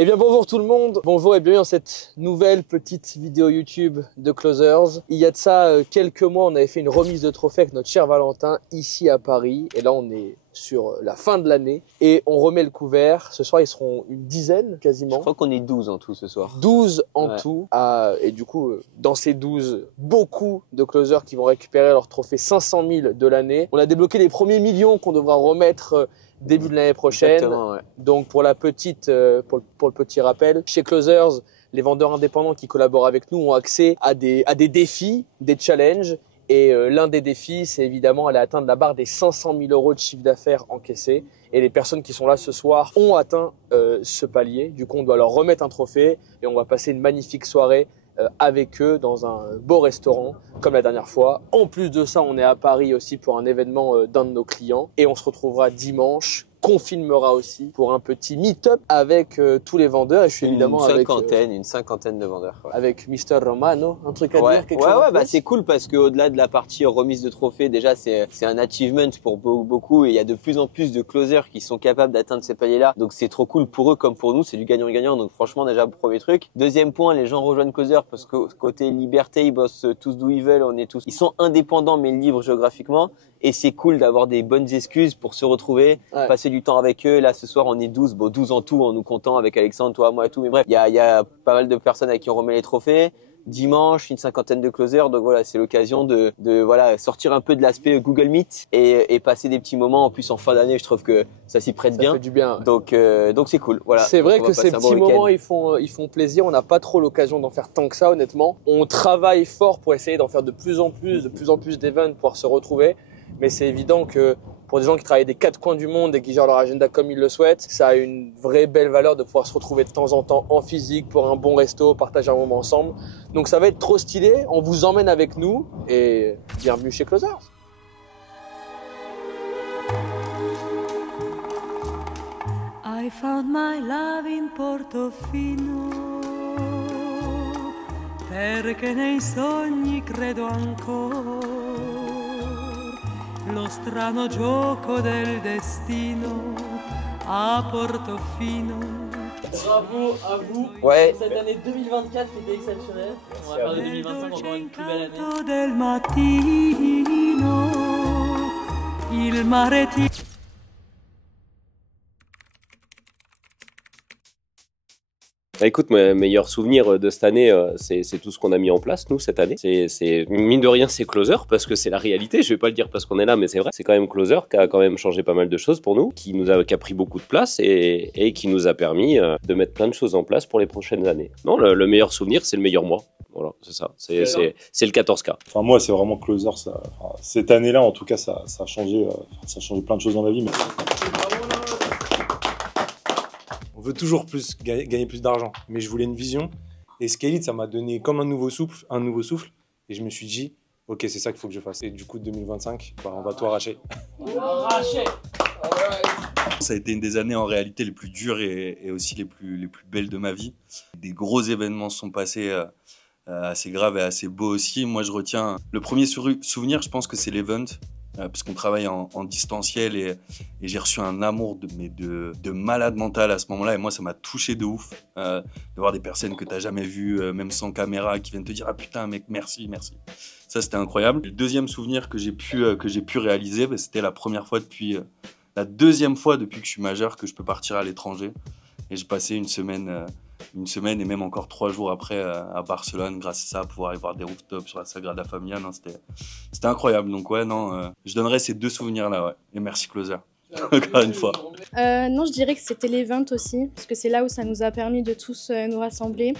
Eh bien bonjour tout le monde, bonjour et bienvenue dans cette nouvelle petite vidéo YouTube de Closers. Il y a de ça quelques mois, on avait fait une remise de trophée avec notre cher Valentin ici à Paris. Et là on est sur la fin de l'année et on remet le couvert. Ce soir ils seront une dizaine quasiment. Je crois qu'on est 12 en tout ce soir. 12 en tout. Et du coup, dans ces 12, beaucoup de closers qui vont récupérer leur trophée 500 000 de l'année. On a débloqué les premiers millions qu'on devra remettre début de l'année prochaine. Ouais. Donc pour le petit rappel, chez Closers, les vendeurs indépendants qui collaborent avec nous ont accès à des défis, des challenges. Et l'un des défis, c'est évidemment aller atteindre la barre des 500 000 € de chiffre d'affaires encaissé. Et les personnes qui sont là ce soir ont atteint ce palier. Du coup, on doit leur remettre un trophée et on va passer une magnifique soirée avec eux dans un beau restaurant comme la dernière fois. En plus de ça, on est à Paris aussi pour un événement d'un de nos clients et on se retrouvera dimanche, qu'on filmera aussi pour un petit meet-up avec tous les vendeurs et je suis évidemment une cinquantaine de vendeurs. Ouais. Avec Mr. Romano, un truc à dire, quelque chose. Ouais, bah c'est cool parce que au-delà de la partie remise de trophées, déjà c'est un achievement pour beaucoup et il y a de plus en plus de closers qui sont capables d'atteindre ces paliers-là. Donc c'est trop cool pour eux comme pour nous, c'est du gagnant-gagnant. Donc franchement déjà premier truc. Deuxième point, les gens rejoignent Closer parce que côté liberté, ils bossent tous d'où ils veulent, ils sont indépendants mais libres géographiquement. Et c'est cool d'avoir des bonnes excuses pour se retrouver, passer du temps avec eux. Là, ce soir, on est 12. Bon, 12 en tout, en nous comptant avec Alexandre, toi, moi et tout. Mais bref, il y a pas mal de personnes à qui on remet les trophées. Dimanche, une cinquantaine de closers. Donc voilà, c'est l'occasion de sortir un peu de l'aspect Google Meet et passer des petits moments. En plus, en fin d'année, je trouve que ça s'y prête bien. Ça fait du bien. Donc c'est cool. Voilà. C'est vrai que ces petits moments, ils font plaisir. On n'a pas trop l'occasion d'en faire tant que ça, honnêtement. On travaille fort pour essayer d'en faire de plus en plus d'événements, pour se retrouver. Mais c'est évident que pour des gens qui travaillent des quatre coins du monde et qui gèrent leur agenda comme ils le souhaitent, ça a une vraie belle valeur de pouvoir se retrouver de temps en temps en physique pour un bon resto, partager un moment ensemble. Donc ça va être trop stylé, on vous emmène avec nous et bienvenue chez Closers. I found my love in Portofino, perché nei sogni credo ancora. Lo strano gioco del destino a Portofino. Bravo à vous. Ouais. Cette année 2024 qui était exceptionnelle. On va faire de 2025 encore une plus belle année. Del mattino, il mare ti... Bah écoute, mes meilleurs souvenirs de cette année, c'est tout ce qu'on a mis en place, nous, cette année. C'est mine de rien, c'est Closer, parce que c'est la réalité. Je vais pas le dire parce qu'on est là, mais c'est vrai. C'est quand même Closer qui a quand même changé pas mal de choses pour nous, qui a pris beaucoup de place et qui nous a permis de mettre plein de choses en place pour les prochaines années. Non, le meilleur souvenir, c'est le meilleur mois. Voilà, c'est ça. C'est le 14K. Enfin, moi, c'est vraiment Closer. Cette année-là, en tout cas, ça a changé plein de choses dans la vie. Mais... On veut toujours plus, gagner plus d'argent, mais je voulais une vision. Et Scale, ça m'a donné comme un nouveau souffle. Et je me suis dit, ok, c'est ça qu'il faut que je fasse. Et du coup, 2025, on va tout arracher. Ça a été une des années en réalité les plus dures et aussi les plus belles de ma vie. Des gros événements se sont passés assez graves et assez beaux aussi. Moi, je retiens le premier souvenir, je pense que c'est l'event. Parce qu'on travaille en distanciel et j'ai reçu un amour de malade mental à ce moment-là et moi ça m'a touché de ouf de voir des personnes que t'as jamais vues même sans caméra qui viennent te dire ah putain mec merci ça c'était incroyable. Le deuxième souvenir que j'ai pu réaliser c'était la deuxième fois depuis que je suis majeur que je peux partir à l'étranger et j'ai passé une semaine et même encore 3 jours après à Barcelone grâce à ça, pouvoir aller voir des rooftops sur la Sagrada Familia, c'était incroyable. Donc ouais, je donnerais ces deux souvenirs-là, ouais. Et merci Closer, encore une fois. Non, je dirais que c'était l'event aussi, parce que c'est là où ça nous a permis de tous nous rassembler,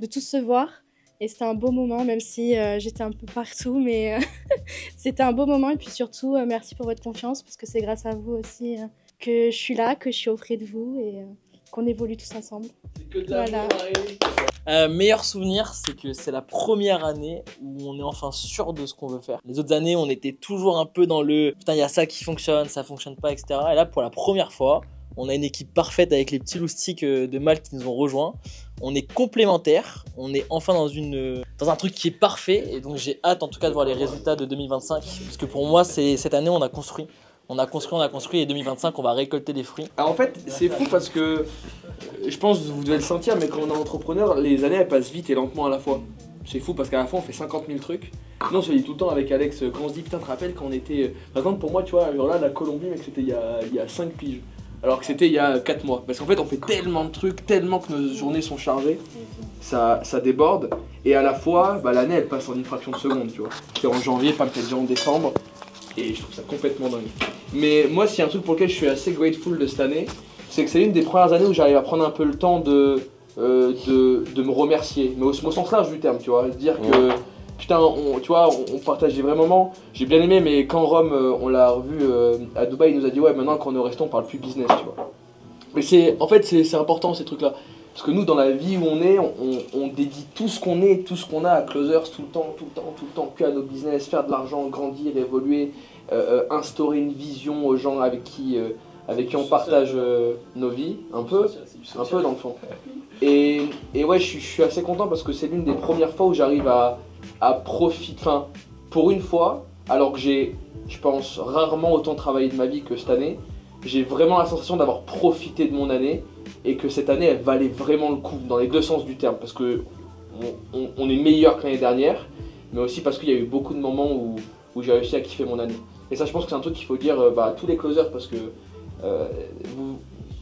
de tous se voir. Et c'était un beau moment, même si j'étais un peu partout, mais c'était un beau moment. Et puis surtout, merci pour votre confiance, parce que c'est grâce à vous aussi que je suis là, que je suis auprès de vous et qu'on évolue tous ensemble. C'est que de la meilleur souvenir, c'est que c'est la première année où on est enfin sûr de ce qu'on veut faire. Les autres années, on était toujours un peu dans le « putain, il y a ça qui fonctionne, ça fonctionne pas, etc. » Et là, pour la première fois, on a une équipe parfaite avec les petits loustiques de Malte qui nous ont rejoints. On est complémentaires, on est enfin dans un truc qui est parfait. Et donc j'ai hâte en tout cas de voir les résultats de 2025. Parce que pour moi, cette année, on a construit. On a construit et 2025 on va récolter les fruits. Alors en fait, c'est fou parce que je pense que vous devez le sentir, mais quand on est entrepreneur, les années elles passent vite et lentement à la fois. C'est fou parce qu'à la fois on fait 50 000 trucs. Non, on se dit tout le temps avec Alex, quand on se dit putain, tu te rappelles quand on était. Par exemple, pour moi, tu vois, genre là, la Colombie, mec, c'était il y a 5 piges. Alors que c'était il y a 4 mois. Parce qu'en fait, on fait tellement de trucs, tellement que nos journées sont chargées, ça déborde. Et à la fois, bah, l'année elle passe en une fraction de seconde, tu vois. C'est en janvier, pas peut-être déjà en décembre. Et je trouve ça complètement dingue. Mais moi, s'il y a un truc pour lequel je suis assez grateful de cette année, c'est que c'est une des premières années où j'arrive à prendre un peu le temps de me remercier. Mais au sens large du terme, tu vois. Dire que, putain, tu vois, on partage des vrais moments. J'ai bien aimé, mais quand Rome, on l'a revu à Dubaï, il nous a dit, ouais, maintenant quand on est au resto, on parle plus business, tu vois. Mais en fait, c'est important ces trucs-là. Parce que nous, dans la vie où on est, on dédie tout ce qu'on est, tout ce qu'on a à Closers tout le temps, que à nos business, faire de l'argent, grandir, évoluer, instaurer une vision aux gens avec qui on partage nos vies, un peu dans le fond. Et ouais, je suis assez content parce que c'est l'une des premières fois où j'arrive à profiter, enfin, pour une fois, alors que j'ai, je pense, rarement autant travaillé de ma vie que cette année, j'ai vraiment la sensation d'avoir profité de mon année et que cette année elle valait vraiment le coup dans les deux sens du terme parce que on est meilleur que l'année dernière, mais aussi parce qu'il y a eu beaucoup de moments où j'ai réussi à kiffer mon année. Et ça, je pense que c'est un truc qu'il faut dire à tous les closers parce que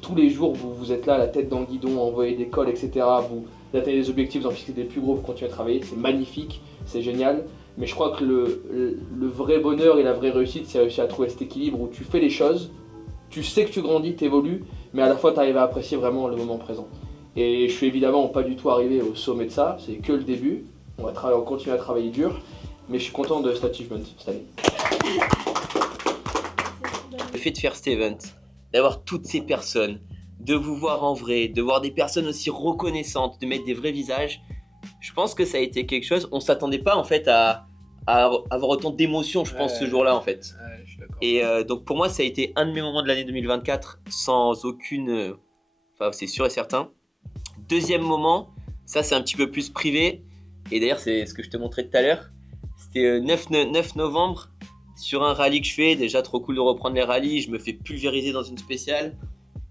tous les jours vous êtes là, la tête dans le guidon, envoyer des calls, etc. Vous atteignez des objectifs, vous en fixez des plus gros, vous continuez à travailler, c'est magnifique, c'est génial. Mais je crois que le vrai bonheur et la vraie réussite, c'est réussir à trouver cet équilibre où tu fais les choses, tu sais que tu grandis, tu évolues, mais à la fois tu arrives à apprécier vraiment le moment présent. Et je suis évidemment pas du tout arrivé au sommet de ça, c'est que le début, on continue à travailler dur, mais je suis content de cet achievement cette année. Le fait de faire cet event, d'avoir toutes ces personnes, de vous voir en vrai, de voir des personnes aussi reconnaissantes, de mettre des vrais visages, je pense que ça a été quelque chose, on s'attendait pas en fait à avoir autant d'émotions, je pense, ce jour-là en fait. Ouais, je suis d'accord. Et donc pour moi, ça a été un de mes moments de l'année 2024 sans aucune... Enfin, c'est sûr et certain. Deuxième moment, ça c'est un petit peu plus privé. Et d'ailleurs, c'est ce que je te montrais tout à l'heure. C'était 9 novembre sur un rallye que je fais. Déjà trop cool de reprendre les rallyes. Je me fais pulvériser dans une spéciale.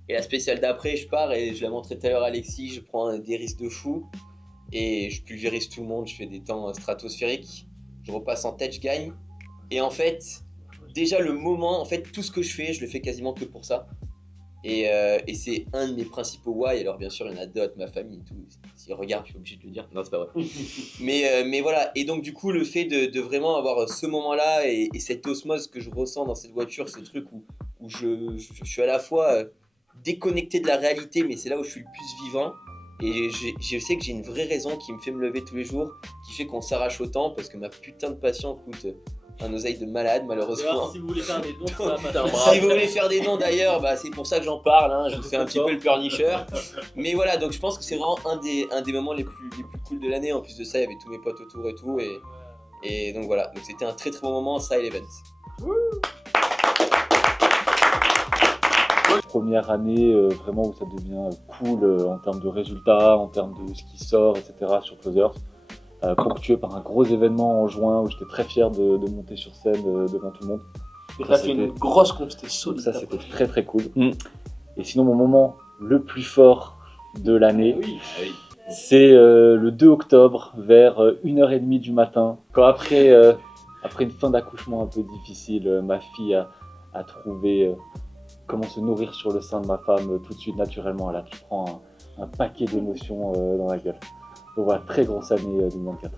Et la spéciale d'après, je pars et je la montrais tout à l'heure à Alexis. Je prends des risques de fou. Et je pulvérise tout le monde. Je fais des temps stratosphériques. Je repasse en tête, je gagne. Et en fait, déjà le moment, en fait, tout ce que je fais, je le fais quasiment que pour ça. Et c'est un de mes principaux why. Alors bien sûr, il y en a d'autres, ma famille et tout. S'ils regardent, je suis obligé de le dire. Non, c'est pas vrai. mais voilà. Et donc du coup, le fait de vraiment avoir ce moment-là et cette osmose que je ressens dans cette voiture, ce truc où je suis à la fois déconnecté de la réalité, mais c'est là où je suis le plus vivant. Et je sais que j'ai une vraie raison qui me fait me lever tous les jours, qui fait qu'on s'arrache autant, parce que ma putain de passion coûte un oseille de malade, malheureusement. Si vous voulez faire des dons, Si vous voulez faire des dons d'ailleurs, bah, c'est pour ça que j'en parle, hein. Je vous fais un petit peu le pleurnicheur. Mais voilà, donc je pense que c'est vraiment un des moments les plus cool de l'année. En plus de ça, il y avait tous mes potes autour et tout. Et donc voilà, donc c'était un très très bon moment, ça et l'event. Première année vraiment où ça devient cool en termes de résultats, en termes de ce qui sort, etc. sur Closers. Ponctué par un gros événement en juin où j'étais très fier de monter sur scène devant tout le monde. Et t'as fait une grosse conf, c'était solide. Ça c'était très très cool. Et sinon mon moment le plus fort de l'année, c'est le 2 octobre vers 1h30 du matin. Quand après une fin d'accouchement un peu difficile, ma fille a trouvé comment se nourrir sur le sein de ma femme tout de suite naturellement. Là tu prends un paquet d'émotions dans la gueule. Donc voilà, très grosse année 2024.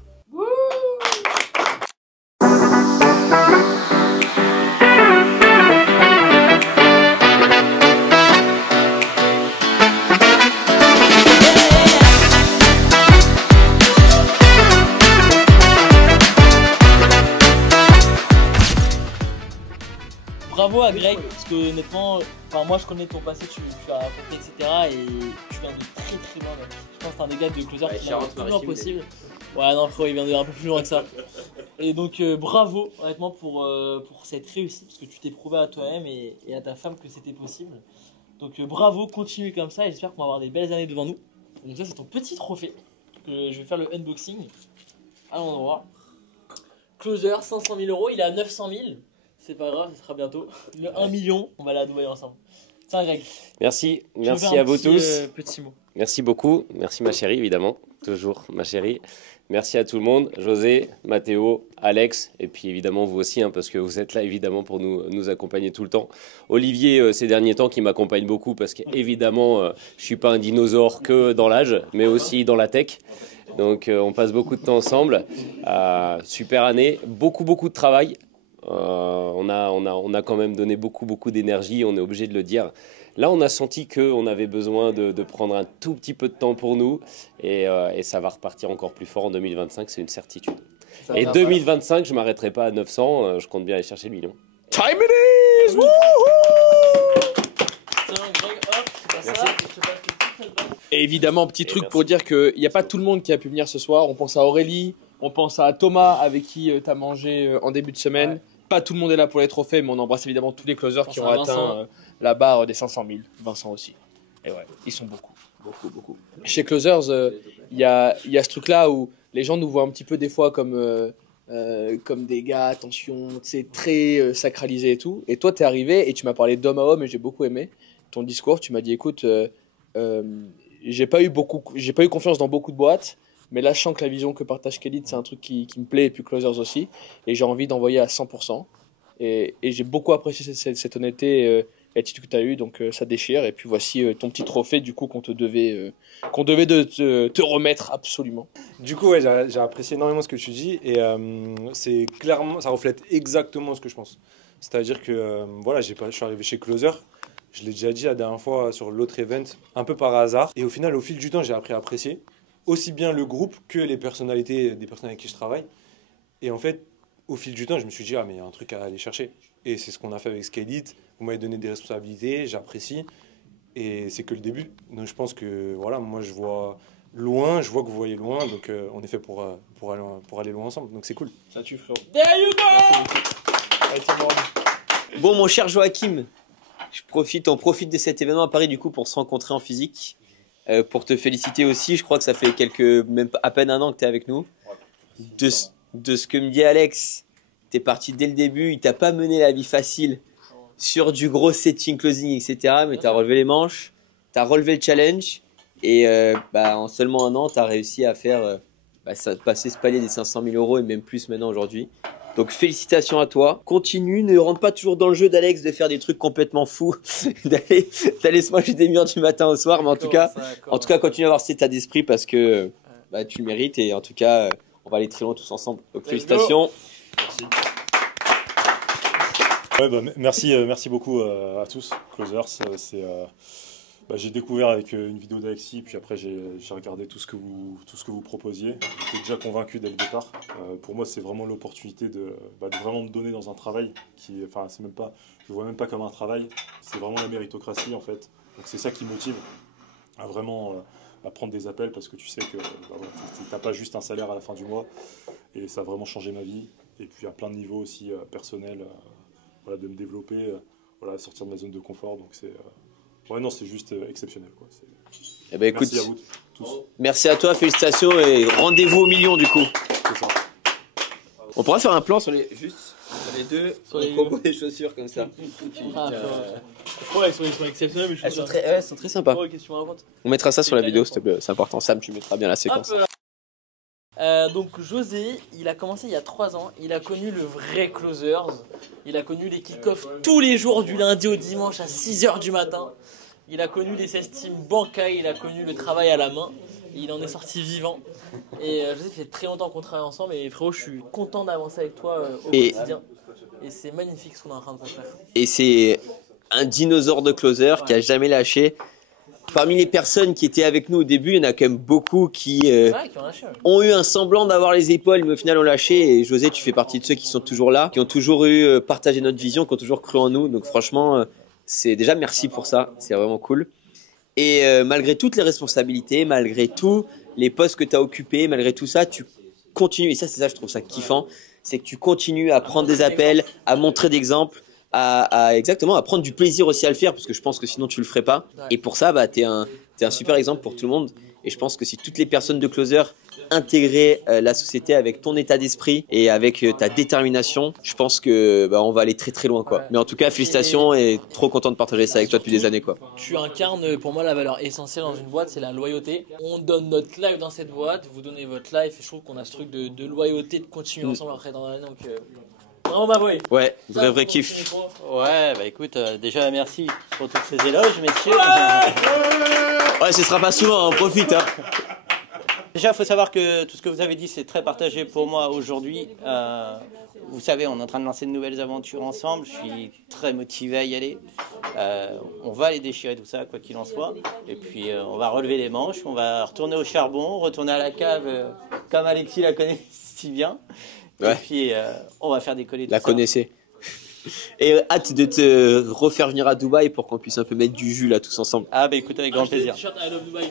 Bravo à Greg, parce que honnêtement, moi je connais ton passé, tu l'as raconté, etc. Et tu viens de très très loin. Même. Je pense que t'es un des gars de Closers qui vient le plus loin possible. Ouais, non, il vient de un peu plus loin que ça. Et donc bravo, honnêtement, pour cette réussite, parce que tu t'es prouvé à toi-même et à ta femme que c'était possible. Donc bravo, continue comme ça, et j'espère qu'on va avoir des belles années devant nous. Donc ça, c'est ton petit trophée, que je vais faire le unboxing à l'endroit. Closer, 500 000 €, il est à 900 000. C'est pas grave, ça sera bientôt. Le 1 million, on va la Dubaï ensemble. Tiens, Greg. Merci, je vais merci faire à un vous petit, tous. Petit mot. Merci beaucoup. Merci ma chérie, évidemment. Toujours ma chérie. Merci à tout le monde. José, Mathéo, Alex, et puis évidemment vous aussi, hein, parce que vous êtes là évidemment pour nous accompagner tout le temps. Olivier, ces derniers temps, qui m'accompagne beaucoup, parce qu'évidemment, je ne suis pas un dinosaure que dans l'âge, mais aussi dans la tech. Donc on passe beaucoup de temps ensemble. Super année, beaucoup de travail. On a quand même donné beaucoup d'énergie, on est obligé de le dire. Là, on a senti qu'on avait besoin de prendre un tout petit peu de temps pour nous et ça va repartir encore plus fort en 2025, c'est une certitude. Et 2025, je ne m'arrêterai pas à 900, je compte bien aller chercher le million. Time it is! Wouhou! Et évidemment, petit truc pour dire qu'il n'y a pas tout le monde qui a pu venir ce soir. On pense à Aurélie, on pense à Thomas avec qui tu as mangé en début de semaine. Ouais. Pas tout le monde est là pour les trophées, mais on embrasse évidemment tous les closers qui ont atteint la barre des 500 000. Vincent aussi. Et ouais, ils sont beaucoup. Chez Closers, il y a ce truc-là où les gens nous voient un petit peu des fois comme des gars, attention, c'est très sacralisé et tout. Et toi, tu es arrivé et tu m'as parlé d'homme à homme et j'ai beaucoup aimé ton discours. Tu m'as dit, écoute, j'ai pas eu confiance dans beaucoup de boîtes. Mais là, je sens que la vision que partage Khalid, c'est un truc qui me plaît, et puis Closers aussi. Et j'ai envie d'envoyer à 100%. Et j'ai beaucoup apprécié cette honnêteté et l'attitude que tu as eue, donc ça déchire. Et puis voici ton petit trophée, du coup, qu'on devait te remettre absolument. Du coup, ouais, j'ai apprécié énormément ce que tu dis. Et c'est clairement, ça reflète exactement ce que je pense. C'est-à-dire que voilà, je suis arrivé chez Closer. Je l'ai déjà dit la dernière fois sur l'autre event, un peu par hasard. Et au final, au fil du temps, j'ai appris à apprécier aussi bien le groupe que les personnalités des personnes avec qui je travaille. Et en fait, au fil du temps, je me suis dit, mais il y a un truc à aller chercher. Et c'est ce qu'on a fait avec Skylit. Vous m'avez donné des responsabilités, j'apprécie. Et c'est que le début. Donc je pense que, voilà, moi je vois loin, je vois que vous voyez loin. Donc on est fait pour aller loin ensemble. Donc c'est cool. Ça tue, frérot. There you go! Bon, mon cher Joachim, on profite de cet événement à Paris du coup pour se rencontrer en physique. Pour te féliciter aussi, je crois que ça fait même à peine un an que tu es avec nous. De ce que me dit Alex, tu es parti dès le début, il t'a pas mené la vie facile sur du gros setting, closing, etc. Mais tu as relevé les manches, tu as relevé le challenge et en seulement un an, tu as réussi à faire passer ce palier des 500 000 euros et même plus maintenant aujourd'hui. Donc félicitations à toi. Continue, ne rentre pas toujours dans le jeu d'Alex de faire des trucs complètement fous, d'aller se manger des murs du matin au soir. Mais en tout cas, continue à avoir cet état d'esprit parce que tu le mérites et en tout cas, on va aller très loin tous ensemble. Donc félicitations. Merci. Ouais, merci beaucoup à tous, Closers. J'ai découvert avec une vidéo d'Alexis, puis après j'ai regardé tout ce que vous proposiez. J'étais déjà convaincu dès le départ. Pour moi, c'est vraiment l'opportunité de vraiment me donner dans un travail qui, je le vois même pas comme un travail. C'est vraiment la méritocratie en fait. Donc c'est ça qui motive à vraiment à prendre des appels parce que tu sais que t'as pas juste un salaire à la fin du mois et ça a vraiment changé ma vie. Et puis à plein de niveaux aussi personnels, de me développer, sortir de ma zone de confort. Donc c'est c'est juste exceptionnel, quoi. Écoute, merci à vous tous. Merci à toi, félicitations et rendez-vous au million du coup. C'est ça. On pourra faire un plan sur les deux, on propose des chaussures comme ça. Ouais, ils sont exceptionnels, mais elles sont très sympas. On mettra ça sur la vidéo, s'il te plaît. C'est important. Sam, tu mettras bien la séquence. Donc José, il a commencé il y a 3 ans, il a connu le vrai Closers, il a connu les kick-offs tous les jours du lundi au dimanche à 6h du matin, il a connu les 16 teams bancailles, il a connu le travail à la main, et il en est sorti vivant. Et José, ça fait très longtemps qu'on travaille ensemble et frérot, je suis content d'avancer avec toi au quotidien. Et c'est magnifique ce qu'on est en train de construire. Et c'est un dinosaure de closer qui a jamais lâché. Parmi les personnes qui étaient avec nous au début, il y en a quand même beaucoup qui ont eu un semblant d'avoir les épaules, mais au final ont lâché. Et José, tu fais partie de ceux qui sont toujours là, qui ont toujours eu partagé notre vision, qui ont toujours cru en nous. Donc franchement, c'est déjà merci pour ça, c'est vraiment cool. Et malgré toutes les responsabilités, malgré tous les postes que tu as occupés, malgré tout ça, tu continues. Et ça, c'est ça, je trouve ça kiffant, c'est que tu continues à prendre des appels, à montrer d'exemples. Exactement, à prendre du plaisir aussi à le faire parce que je pense que sinon tu le ferais pas. Et pour ça, t'es un super exemple pour tout le monde. Et je pense que si toutes les personnes de Closer intégraient la société avec ton état d'esprit et avec ta détermination, je pense que on va aller très très loin quoi. Mais en tout cas, félicitations et trop content de partager ça avec toi depuis des années quoi. Tu incarnes pour moi la valeur essentielle dans une boîte, c'est la loyauté. On donne notre life dans cette boîte, vous donnez votre life et je trouve qu'on a ce truc de loyauté, de continuer ensemble après dans l'année. Donc vraiment bah oui. Ouais, vrai kiff. Ouais, bah écoute, déjà merci pour tous ces éloges, messieurs. Ouais, ce sera pas souvent, on profite. Hein. Déjà, il faut savoir que tout ce que vous avez dit, c'est très partagé pour moi aujourd'hui. Vous savez, on est en train de lancer de nouvelles aventures ensemble. Je suis très motivé à y aller. On va aller déchirer tout ça, quoi qu'il en soit. Et puis, on va relever les manches. On va retourner au charbon, retourner à la cave, comme Alexis la connaît si bien. Ouais. Et puis, on va faire décoller tout ça. La connaissez. Et hâte de te refaire venir à Dubaï pour qu'on puisse un peu mettre du jus là tous ensemble. Ah bah écoute, avec grand plaisir. I love Dubaï.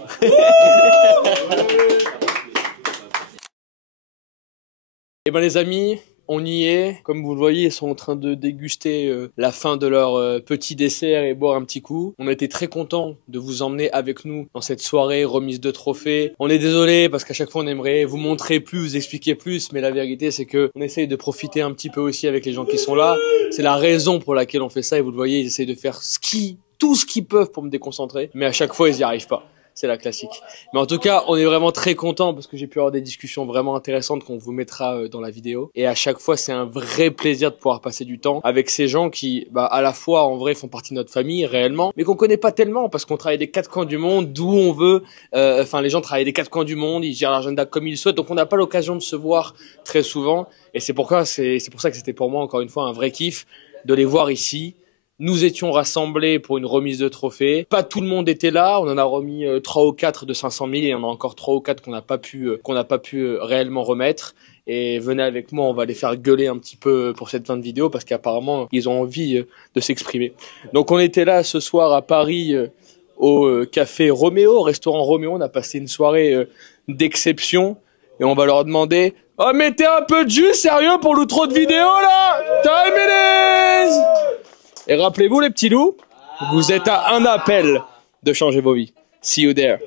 Et ben les amis, on y est. Comme vous le voyez, ils sont en train de déguster la fin de leur petit dessert et boire un petit coup. On a été très contents de vous emmener avec nous dans cette soirée remise de trophées. On est désolé parce qu'à chaque fois on aimerait vous montrer plus, vous expliquer plus, mais la vérité c'est que on essaye de profiter un petit peu aussi avec les gens qui sont là. C'est la raison pour laquelle on fait ça et vous le voyez, ils essayent de faire tout ce qu'ils peuvent pour me déconcentrer, mais à chaque fois ils n'y arrivent pas. C'est la classique. Mais en tout cas, on est vraiment très contents parce que j'ai pu avoir des discussions vraiment intéressantes qu'on vous mettra dans la vidéo. Et à chaque fois, c'est un vrai plaisir de pouvoir passer du temps avec ces gens qui, à la fois, en vrai, font partie de notre famille, réellement, mais qu'on connaît pas tellement parce qu'on travaille des quatre coins du monde, d'où on veut. Les gens travaillent des quatre coins du monde, ils gèrent l'agenda comme ils le souhaitent, donc on n'a pas l'occasion de se voir très souvent. Et c'est pour ça que c'était pour moi, encore une fois, un vrai kiff de les voir ici. Nous étions rassemblés pour une remise de trophées. Pas tout le monde était là. On en a remis 3 ou 4 de 500 000 et il y en a encore 3 ou 4 qu'on n'a pas pu réellement remettre. Et venez avec moi, on va les faire gueuler un petit peu pour cette fin de vidéo parce qu'apparemment, ils ont envie de s'exprimer. Donc on était là ce soir à Paris au café Roméo, au restaurant Roméo. On a passé une soirée d'exception et on va leur demander « Oh, mettez un peu de jus, sérieux, pour l'outro de vidéo, là ! Time it is !» Et rappelez-vous les petits loups, vous êtes à un appel de changer vos vies. See you there.